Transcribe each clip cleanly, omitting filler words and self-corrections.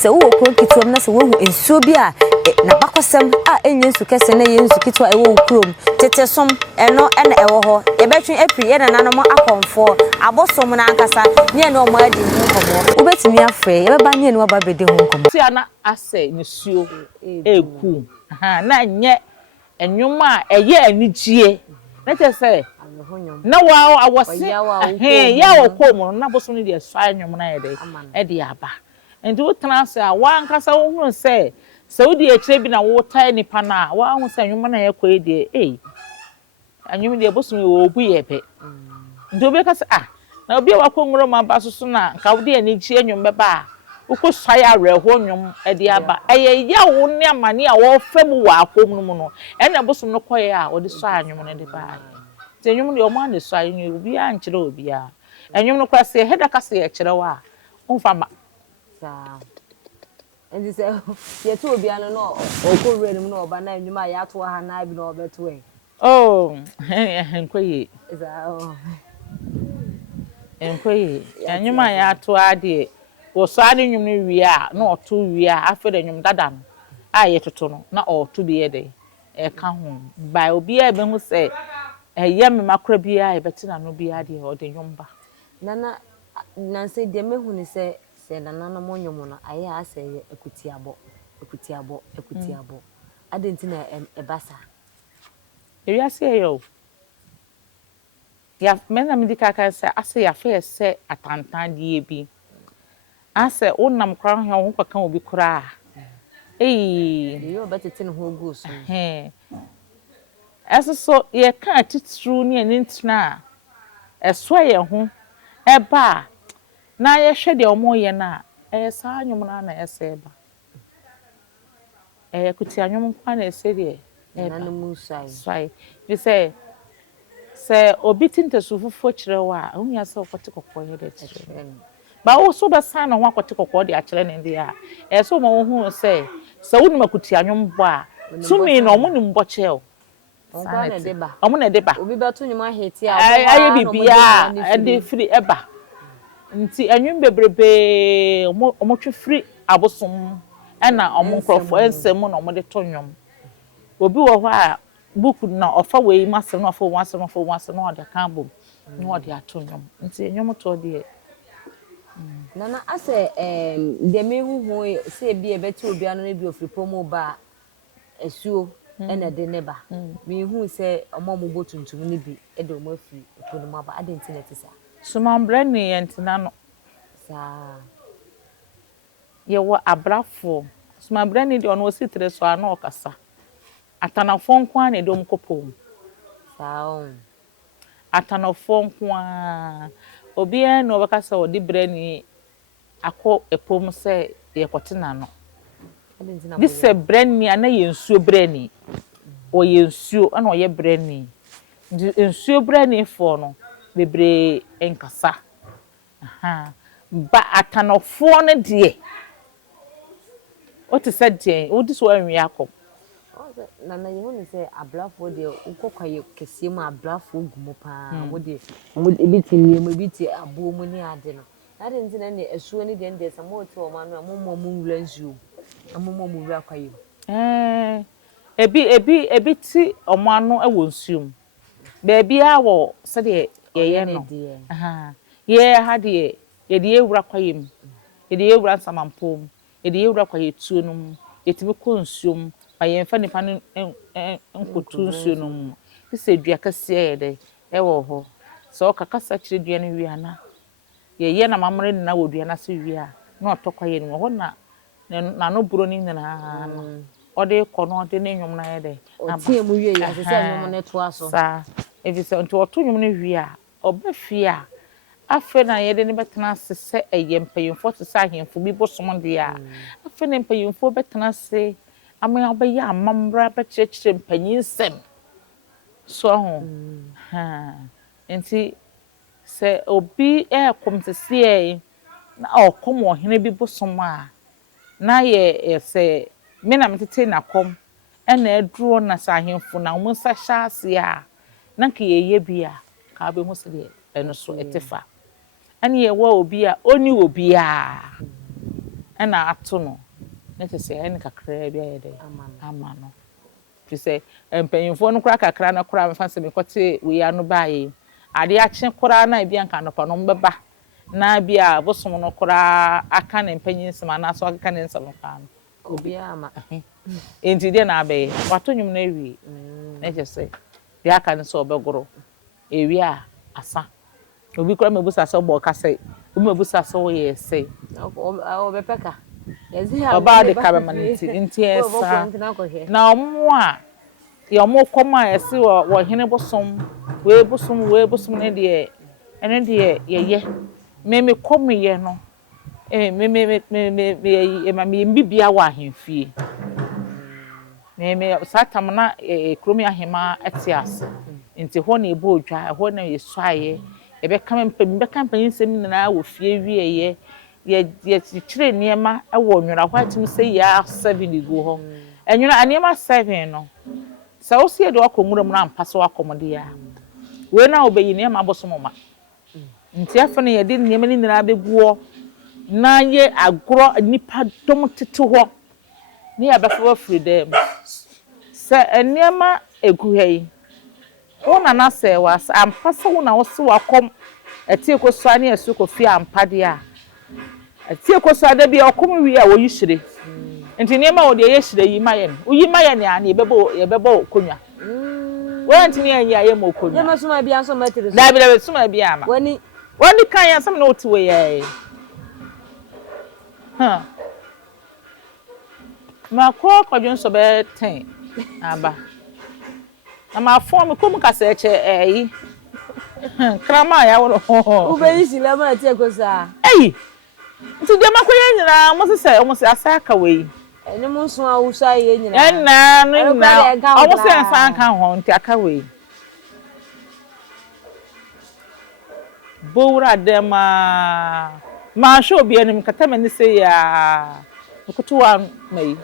se wo kuro kitom na se wo hu ensuo bi a na bakosem a enye nsu kese na ye nsu kitwa ewo kurom tetesom eno ena ewo ho ye betwe apri ye nananom akomfo abosom na ankasa nye na omo adi hu komo ubetimi afre ye beba nye na oba bede hu komo ti ana ase nsuo eku na nye enwom a eye anigye na tese na wa awose ya okom na bosom ni de swa enwom na ye de e de aba enti wo transe a wa ankasa wo hu se Saudi ekire bi na wo tai nipa na wa hu se nwom na ye kɔ de anwom de bosom wo obu ye be enti obi ka se na obi wa kɔ nworo ma ba so na ka wo de anigye enwom beba uko swai areho nwom e de aba eye ya wo ne amane a wo fam wa akom no mu no e na bosom no koye a wo de swai nwom no de ba te nwom de o ma de swai nwom obi a nkyere obi a enwom no kwa se heda ka se ye kyere wa umfa ma sa endi se ye to obi ano no okowre nim no oba na nwom a ya to ha na bi no obeto e enkoye za enkoye enwom a ya to ade wo so ade nwom no wi a na oto wi a afa de nwom dada no a ye toto no na oto bi ye de e ka ho ba obi a be hu se ye me makra bi a e beti na no bi ade o de nwom ba na se de mehu ni se nana mo nwom no aye ase ye ekutiabo ade ntina e basa ewi ase yo ya mena mi dikaka se ase ya fe se atantan die bi ase wonam kra ho ho kwaka obi kra yo betete ne ho go so so ye ka titru ne ani ntina eso ye ho eba na ye hwe de omo ye na sa nwom na ese ba kuti anwom kwa na ese de na no mu sai we say se obi tintesu fufu kire wa onya se okote kokko ye de kire ba wo so be san na ho akote kokko de akire ne de a so mo hu se wonu makuti anwom bo a tumi na omo ni mboche o omo na de ba obi beto nwom aheti a aye bibia e de free eba nti anwum bebrebe omo twe free abosom na omo nkrofo ensem na omo de to nwom obi wo ho a book na ofa we masem na ofa wasem na ode kan bom na ode ato nwom nti nwom to de nana ase de me huhu se bi e beti obi anu na bi ofri promo ba esuo na de ne ba me hu se omo mo tuntum ni bi e de omo afri promo ma ba ade nti na tisa sumambra ni entina no sa ye wo abrafo sumambra ni de ono ositre so ana okasa atanafo nko a na edom kopom sa atanafo nko a obi en no bekasa odi brani akọ epom se ye kotena no dise brani ana ye nsuo brani o ye nsuo ana o ye brani nsuo brani fo no bebre enkasa ba atanafo no de o te se de o di so anwi akom nana ye hu ni se ablafo de ukokwaye kese mu ablafo gumo pa mo de ebiti nie mo ebiti abo mu ni ade no ade nti na ne esuo ni de se mo to o ma no mo wura nsuo mo wura kwaye ebi ti omo ano e wo nsuom ba bia wo se de ye no ye ha de ye de ewura kwayem ye de ewura samampom ye de ewura kwaye tuo no yetimi ko nsuom ba ye mfa nipa no nkotu nsuo no mu se dua kase ye de e wo ho so kakasa kire dua no wi ana ye na mamre na wo dua na se wi a na otokwaye no ho na no buro ni na no ode ko no de ne nwom na ye de tie mu wi ya se nwom ne to aso sa evi se nto oto nwom no wi a oba fi a afe na ye de ne betena se eye mpayimfo se ahemfo bi bosom de a afe ne mpayimfo betena se ama obeya amamra bekyekire mpanyinsem so ho enti se obi komtese na okom ohene bi bosom a na ye se me na metete na kom na eduro na sahemfo na mo sa hyase a na nke ye bia ka be hu se de eno so etefa ani ye wa obi a oni obi a na ato no na tese en kakra bia ye de ama no ti se empanyimfo no kura kakra na kura mfa se me kote we ya no baaye ade ache kura na bia nka no pa no mbeba na bia bosom no kura aka na empanyinsema na so aka na nsem ka no obi ama enti de na abe wato nyum na ewie na tese de aka no so obegoro ewie a asa obi kura mebusa so bo kase obi mebusa so wo ye se obepeka oba de kabemanti nti esa na omo a ye omo koma ese wo hene bosom we bosom ne de ene de ye me komo ye no me bibia wa ahemfie me satam na kromi ahema etias nti ho na ebo odwa ho na yesuaye ebe kampanyin sem na wo fie wieye ye chire niema e wo nwura hwatim say ya 7 go ho enwura aniema 7 no sa wo sie de akomura mu na mpase akomode ya we na obeyi niema bosomoma nti afene ye de niema ni nyina beguo na ye agro nipa dom tete ho ni abefa freedom sa niema eguhei wona na Serwaa ampase wona wo se wakom etie koso ani esu kofi ampade a etie koso ada bia okom wi a wo yishire enti niema wo de ye shire yi mayen wo yi mayen ya na ye bebo konwa wanti ni anya ye mo konwa yema suma bia so matiri da bi suma bia ama wani kan ya sam na otiwe ye ma ko kwadwon so be 10 aba na ma form ko mu kasa eche krama ya wo ubeyi sile ma tie kosa nti de makoye nyina mo se asaka we eni mo so awusa ye nyina enna no nyina omo se nsan kan ho nti aka we bowra de ma show bi enim kata mani se ya kutuwa mai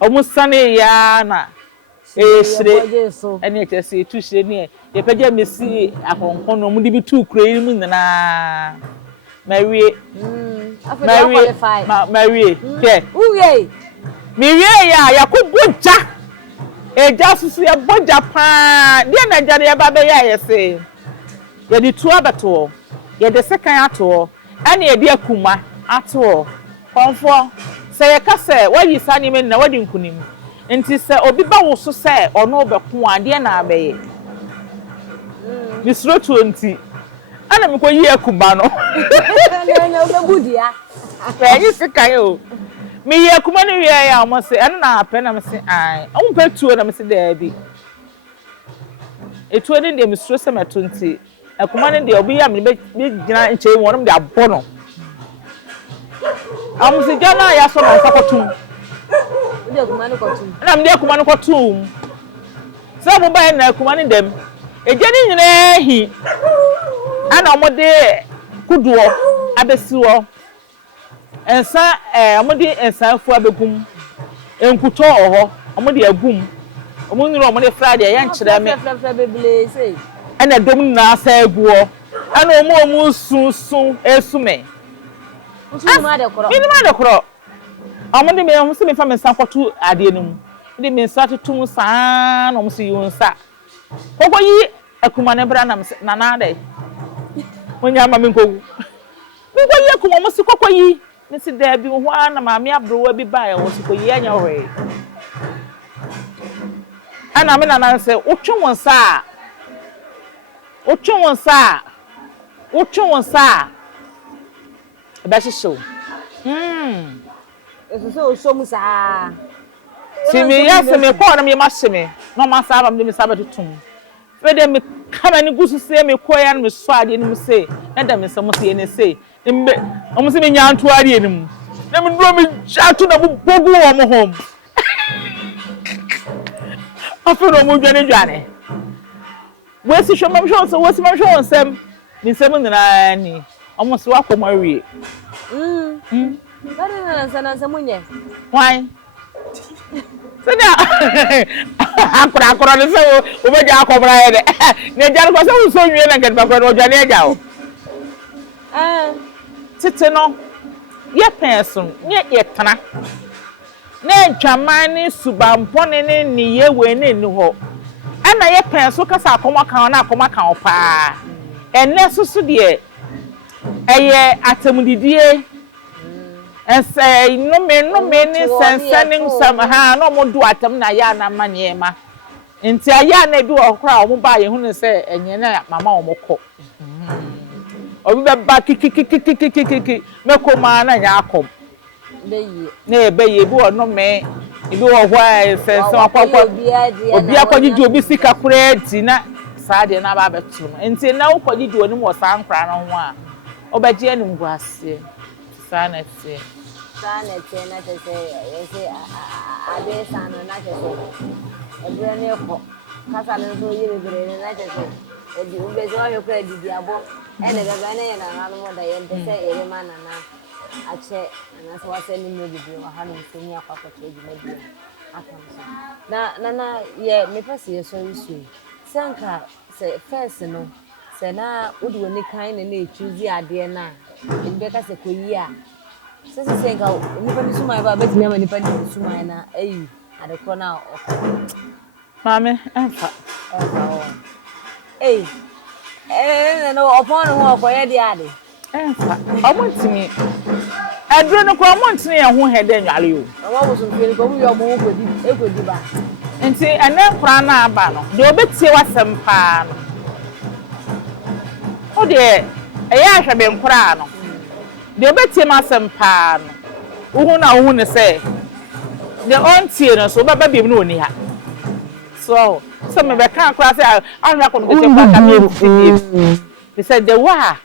omo sane ya na shire ene tese tu shire ne ye pagya mesi akonkon no mu di bi tu kura yi mu nyina mawie ke uwie miwie ya yakuboja eja susu ya boja pa dia na jare ya ba be ya yese ye di tu abeto ye de sekan ato ene ye di akuma ato Komfo se ye kase wayi sani me na wadi nkunim nti se obi ba wo so se ono obeko ade na abeye misro 20 ana me ko yi akuma no nya obegudia yi sikai o me yi akuma no wie ya mo se ana na apɛ na me se ai o mpa tuo na me se da bi etuo ni de misro se me 20 akuma ni de obi ya me be gina nche wo no de abɔ no amusi jana ya so na sakotum de akuma ni kotum na me de akuma ni kotum se bo ba na akuma ni dem eje ni nyina hi ana mo de kuduo abesiwo ensa mo de ensa fu abegum enkuto oho mo de agum mo nyiro mo de friday ya nkyere me bebele sei ana dom na asa aguo ana omo sunsun esume usuma de koro minima de koro amo de me ho se me fa me nsa kwoto ade no mu de me nsa tutum saa no mo se yunsa koko yi akuma ne bra na na de onya ma me nkogu nko yi akuma mo se koko yi me se da bi ho ana ma me abrowa bi ba ya wo se ko yi anya hwe ana me na se utwe won sa ba shisho eso so somu sa si me ya se me ko na me ma sheme no ma sa ba me sa ba tutum fe de me kama ni gusu se me ko ya no me so ade ni mu se na da me se mo se ne se mbe o mo se me nya anto ade ni mu na me do me atu na bogu wo mo hom afero mo dwane we si shoma msho so we si msho onsem ni sem nina ni omo se wa komo awie bana na nsem nye why senya akora ne se o be ja akobra ye de ne jar ko se wo so nwie na ngan ba ko o dwane ja o tete no ye penso ye tana na ntwaman ne subampone ne niye we ne ni ho ana ye penso kasa akoma kan na akoma kan pa enne susu de eye atemudidie ense no me ni sensening some ha no mo do atem na ya na manyema nti aya na bi okra o mo ba ye hu ne se enye na mama o mo kọ obi be ba kikikikikikiki mekoma na nya akom na ebe ye bi ono me ibi wo hwa sense akwakwa obi akwagidi obi sika kura enti na saa de na ba betu nti na ukwagidi oni mo saa nkra no ho a obaje ani ngwase saa na tie na tese yese ade sano na tese ebere ne ko kasa ne so yire bere na tese edi ubeze wa yo kwa didi abo ene gaga ne na no mo da ye tese ere mana na ache na so wase ni me bibi wa hanu mseni akwa keji media akamso na ye me pese ye so isu sanka se first no se na odi woni kan ne na choose ade na ebe ka se koyi a sese senga nipa ni suma ba betimi ama nipa ni suma na ayi adekọ na mame enfa no opon ho okoye di ade enfa omontimi aduro no ko omontini ye ho hede nware o omo busun fi ko mu yo mo ekodi ba nti ene kura na aba no de obetie wasem pa no o de eya ahwebe nkura no de obetie masem pa no uhu ne se de ontie no so baba biem no oni ha so me be kan kura se ahwa ko no te pa ka me fidie they said the wa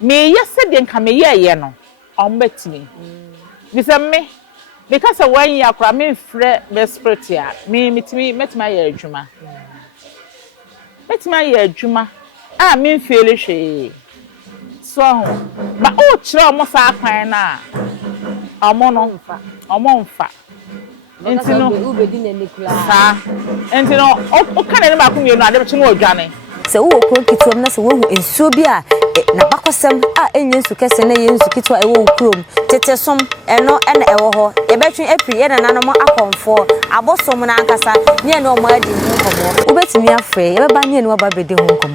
me yese de nka me ye no ombetimi they said me because when you akura me frɛ be spirit ya me metima ye adwuma a me feel hwe so ba o kire omo sa kwan na omo nfa enti no ubedi na nikula sa enti no o kan ne ba ko mienu ade bche no odwane se wo ko kitom na se wo hu ensuo bi a na bakosem a enye nsu kese na ye nsu kitwa ewo ukrom tetesom eno ena ewo ho ye betwen apri ye na nanom akomfo abosom na ankasa nye na omo adi hu komo ubetimi afre ye beba nye na oba bede hu komo